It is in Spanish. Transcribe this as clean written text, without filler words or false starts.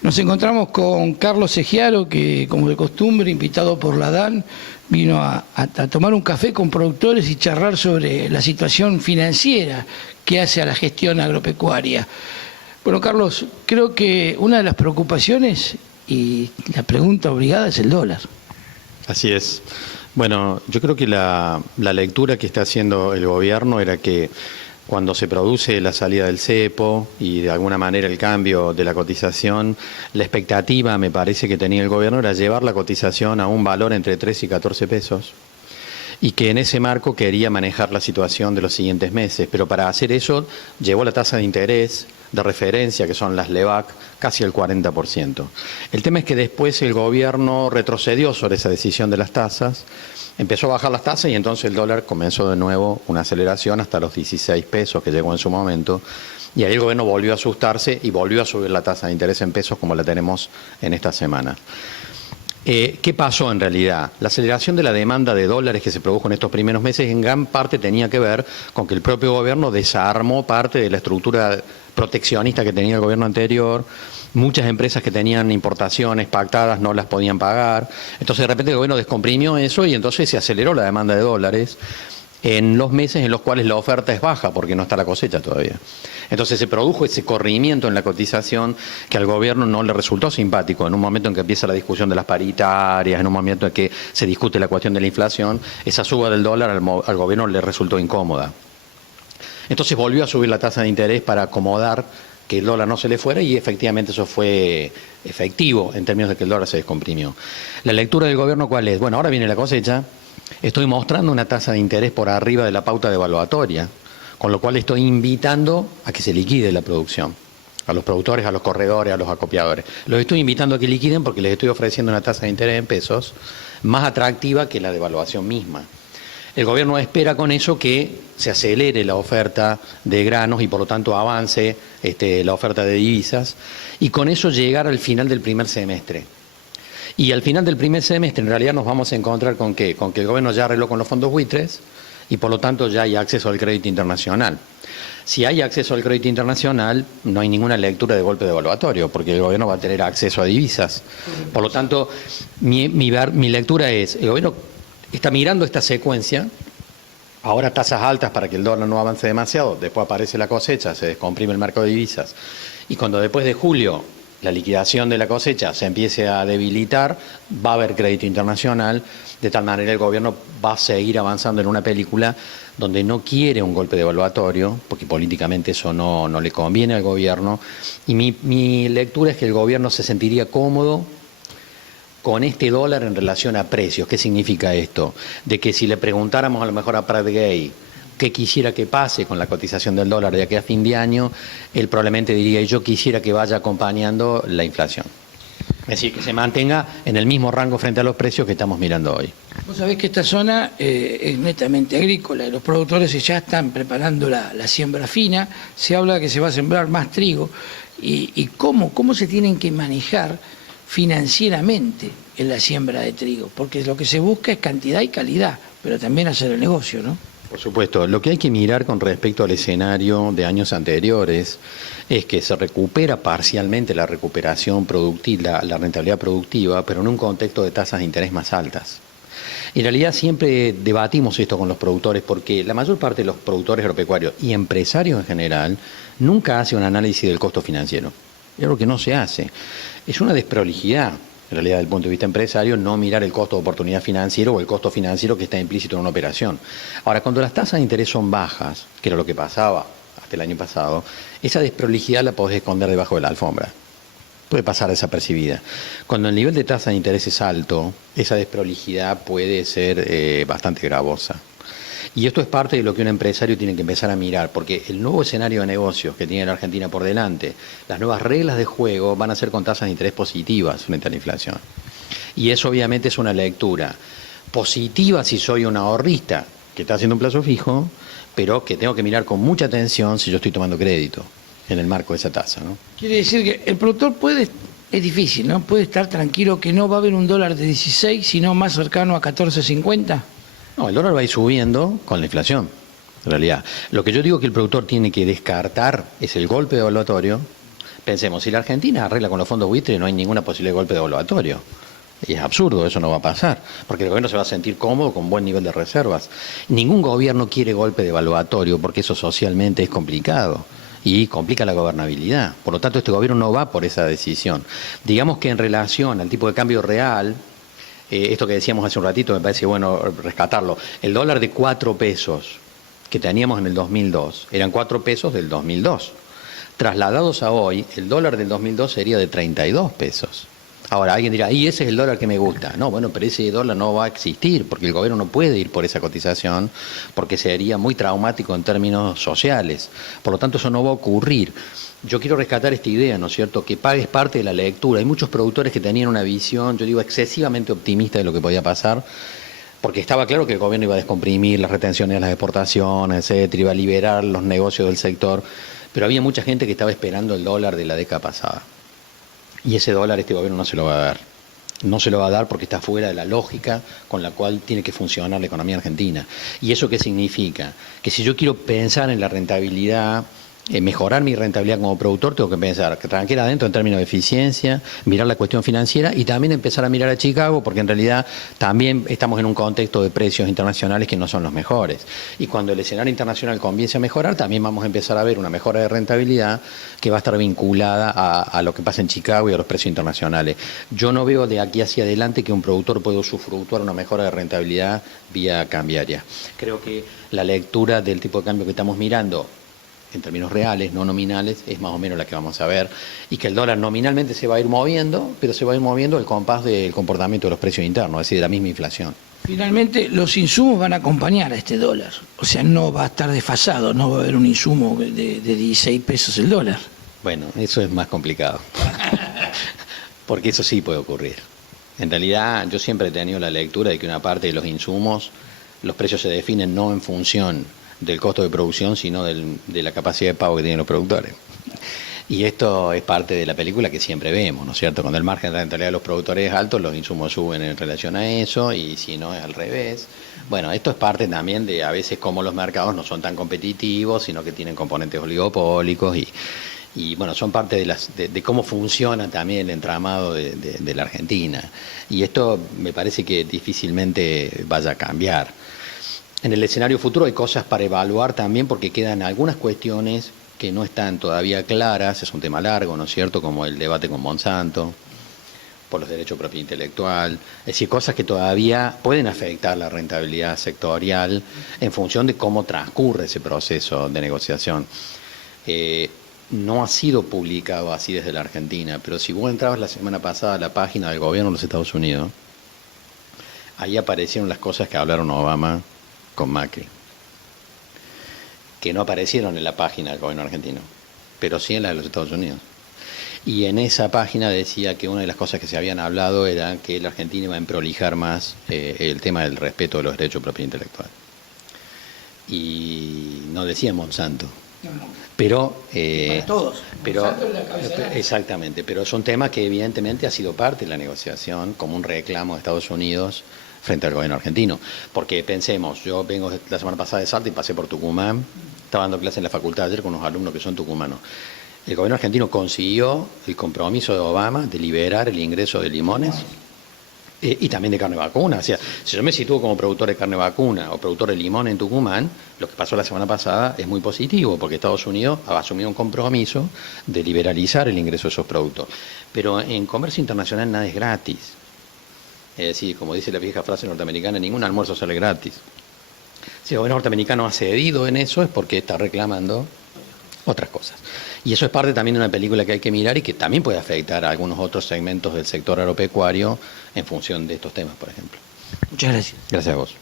Nos encontramos con Carlos Egiaro, que como de costumbre, invitado por la DAN, vino a tomar un café con productores y charlar sobre la situación financiera que hace a la gestión agropecuaria. Bueno, Carlos, creo que una de las preocupaciones y la pregunta obligada es el dólar. Así es. Bueno, yo creo que la lectura que está haciendo el gobierno era que cuando se produce la salida del cepo y de alguna manera el cambio de la cotización, la expectativa, me parece, que tenía el gobierno era llevar la cotización a un valor entre 13 y 14 pesos y que en ese marco quería manejar la situación de los siguientes meses. Pero para hacer eso llevó la tasa de interés de referencia, que son las LEVAC, casi el 40%. El tema es que después el gobierno retrocedió sobre esa decisión de las tasas, empezó a bajar las tasas y entonces el dólar comenzó de nuevo una aceleración hasta los 16 pesos que llegó en su momento. Y ahí el gobierno volvió a asustarse y volvió a subir la tasa de interés en pesos como la tenemos en esta semana. ¿Qué pasó en realidad? La aceleración de la demanda de dólares que se produjo en estos primeros meses en gran parte tenía que ver con que el propio gobierno desarmó parte de la estructura proteccionista que tenía el gobierno anterior. Muchas empresas que tenían importaciones pactadas no las podían pagar. Entonces de repente el gobierno descomprimió eso y entonces se aceleró la demanda de dólares en los meses en los cuales la oferta es baja porque no está la cosecha todavía. Entonces se produjo ese corrimiento en la cotización que al gobierno no le resultó simpático. En un momento en que empieza la discusión de las paritarias, en un momento en que se discute la cuestión de la inflación, esa suba del dólar al gobierno le resultó incómoda. Entonces volvió a subir la tasa de interés para acomodar que el dólar no se le fuera y efectivamente eso fue efectivo en términos de que el dólar se descomprimió. La lectura del gobierno, ¿cuál es? Bueno, ahora viene la cosecha, estoy mostrando una tasa de interés por arriba de la pauta devaluatoria, con lo cual estoy invitando a que se liquide la producción, a los productores, a los corredores, a los acopiadores. Los estoy invitando a que liquiden porque les estoy ofreciendo una tasa de interés en pesos más atractiva que la devaluación misma. El gobierno espera con eso que se acelere la oferta de granos y por lo tanto avance la oferta de divisas y con eso llegar al final del primer semestre. Y al final del primer semestre en realidad nos vamos a encontrar con ¿qué? Con que el gobierno ya arregló con los fondos buitres y por lo tanto ya hay acceso al crédito internacional. Si hay acceso al crédito internacional, no hay ninguna lectura de golpe devaluatorio, porque el gobierno va a tener acceso a divisas. Por lo tanto, mi lectura es, el gobierno está mirando esta secuencia, ahora tasas altas para que el dólar no avance demasiado, después aparece la cosecha, se descomprime el mercado de divisas, y cuando después de julio la liquidación de la cosecha se empiece a debilitar, va a haber crédito internacional, de tal manera el gobierno va a seguir avanzando en una película donde no quiere un golpe devaluatorio, porque políticamente eso no le conviene al gobierno, y mi lectura es que el gobierno se sentiría cómodo con este dólar en relación a precios. ¿Qué significa esto? De que si le preguntáramos a lo mejor a Prat Gay qué quisiera que pase con la cotización del dólar de aquí a fin de año, él probablemente diría, yo quisiera que vaya acompañando la inflación. Es decir, que se mantenga en el mismo rango frente a los precios que estamos mirando hoy. Vos sabés que esta zona es netamente agrícola y los productores ya están preparando la siembra fina, se habla que se va a sembrar más trigo y cómo se tienen que manejar financieramente en la siembra de trigo, porque lo que se busca es cantidad y calidad, pero también hacer el negocio, ¿no? Por supuesto, lo que hay que mirar con respecto al escenario de años anteriores es que se recupera parcialmente la recuperación productiva, la rentabilidad productiva, pero en un contexto de tasas de interés más altas. En realidad siempre debatimos esto con los productores porque la mayor parte de los productores agropecuarios y empresarios en general nunca hace un análisis del costo financiero. Es algo que no se hace. Es una desprolijidad, en realidad, desde el punto de vista empresario, no mirar el costo de oportunidad financiero o el costo financiero que está implícito en una operación. Ahora, cuando las tasas de interés son bajas, que era lo que pasaba hasta el año pasado, esa desprolijidad la podés esconder debajo de la alfombra. Puede pasar desapercibida. Cuando el nivel de tasa de interés es alto, esa desprolijidad puede ser bastante gravosa. Y esto es parte de lo que un empresario tiene que empezar a mirar, porque el nuevo escenario de negocios que tiene la Argentina por delante, las nuevas reglas de juego van a ser con tasas de interés positivas frente a la inflación. Y eso obviamente es una lectura positiva si soy un ahorrista que está haciendo un plazo fijo, pero que tengo que mirar con mucha atención si yo estoy tomando crédito en el marco de esa tasa, ¿no? Quiere decir que el productor es difícil, ¿no? Puede estar tranquilo que no va a haber un dólar de 16, sino más cercano a 14.50. No, el dólar va a ir subiendo con la inflación, en realidad. Lo que yo digo que el productor tiene que descartar es el golpe devaluatorio, Pensemos, si la Argentina arregla con los fondos buitre, no hay ninguna posibilidad de golpe devaluatorio. Y es absurdo, eso no va a pasar, porque el gobierno se va a sentir cómodo con buen nivel de reservas. Ningún gobierno quiere golpe devaluatorio porque eso socialmente es complicado y complica la gobernabilidad. Por lo tanto, este gobierno no va por esa decisión. Digamos que en relación al tipo de cambio real, esto que decíamos hace un ratito me parece bueno rescatarlo. El dólar de 4 pesos que teníamos en el 2002, eran 4 pesos del 2002. Trasladados a hoy, el dólar del 2002 sería de 32 pesos. Ahora, alguien dirá, y ese es el dólar que me gusta. No, bueno, pero ese dólar no va a existir, porque el gobierno no puede ir por esa cotización, porque sería muy traumático en términos sociales. Por lo tanto, eso no va a ocurrir. Yo quiero rescatar esta idea, ¿no es cierto?, que pagues parte de la lectura. Hay muchos productores que tenían una visión, yo digo, excesivamente optimista de lo que podía pasar, porque estaba claro que el gobierno iba a descomprimir las retenciones de las exportaciones, etcétera, iba a liberar los negocios del sector, pero había mucha gente que estaba esperando el dólar de la década pasada. Y ese dólar este gobierno no se lo va a dar. No se lo va a dar porque está fuera de la lógica con la cual tiene que funcionar la economía argentina. ¿Y eso qué significa? Que si yo quiero pensar en la rentabilidad, mejorar mi rentabilidad como productor, tengo que pensar que tranquila adentro en términos de eficiencia, mirar la cuestión financiera y también empezar a mirar a Chicago, porque en realidad también estamos en un contexto de precios internacionales que no son los mejores. Y cuando el escenario internacional comience a mejorar, también vamos a empezar a ver una mejora de rentabilidad que va a estar vinculada a lo que pasa en Chicago y a los precios internacionales. Yo no veo de aquí hacia adelante que un productor pueda usufructuar una mejora de rentabilidad vía cambiaria. Creo que la lectura del tipo de cambio que estamos mirando en términos reales, no nominales, es más o menos la que vamos a ver, y que el dólar nominalmente se va a ir moviendo, pero se va a ir moviendo al compás del comportamiento de los precios internos, es decir, de la misma inflación. Finalmente, los insumos van a acompañar a este dólar, o sea, no va a estar desfasado, no va a haber un insumo de 16 pesos el dólar. Bueno, eso es más complicado, porque eso sí puede ocurrir. En realidad, yo siempre he tenido la lectura de que una parte de los insumos, los precios se definen no en función del costo de producción, sino de la capacidad de pago que tienen los productores. Y esto es parte de la película que siempre vemos, ¿no es cierto? Cuando el margen de rentabilidad de los productores es alto, los insumos suben en relación a eso, y si no es al revés. Bueno, esto es parte también de a veces cómo los mercados no son tan competitivos, sino que tienen componentes oligopólicos y bueno, son parte de cómo funciona también el entramado de la Argentina. Y esto me parece que difícilmente vaya a cambiar. En el escenario futuro hay cosas para evaluar también porque quedan algunas cuestiones que no están todavía claras, es un tema largo, ¿no es cierto?, como el debate con Monsanto, por los derechos de propiedad intelectual, es decir, cosas que todavía pueden afectar la rentabilidad sectorial en función de cómo transcurre ese proceso de negociación. No ha sido publicado así desde la Argentina, pero si vos entrabas la semana pasada a la página del gobierno de los Estados Unidos, ahí aparecieron las cosas que hablaron Obama con Macri, que no aparecieron en la página del gobierno argentino, pero sí en la de los Estados Unidos. Y en esa página decía que una de las cosas que se habían hablado era que la Argentina iba a emprolijar más el tema del respeto de los derechos de propiedad intelectual. Y no decía Monsanto. Pero, para todos. Exactamente, pero es un tema que evidentemente ha sido parte de la negociación como un reclamo de Estados Unidos frente al gobierno argentino. Porque pensemos, yo vengo la semana pasada de Salta y pasé por Tucumán, estaba dando clase en la facultad ayer con unos alumnos que son tucumanos. El gobierno argentino consiguió el compromiso de Obama de liberar el ingreso de limones y también de carne vacuna. O sea, si yo me sitúo como productor de carne vacuna o productor de limón en Tucumán, lo que pasó la semana pasada es muy positivo, porque Estados Unidos ha asumido un compromiso de liberalizar el ingreso de esos productos. Pero en comercio internacional nada es gratis. Es decir, como dice la vieja frase norteamericana, ningún almuerzo sale gratis. Si el gobierno norteamericano ha cedido en eso es porque está reclamando otras cosas. Y eso es parte también de una película que hay que mirar y que también puede afectar a algunos otros segmentos del sector agropecuario en función de estos temas, por ejemplo. Muchas gracias. Gracias a vos.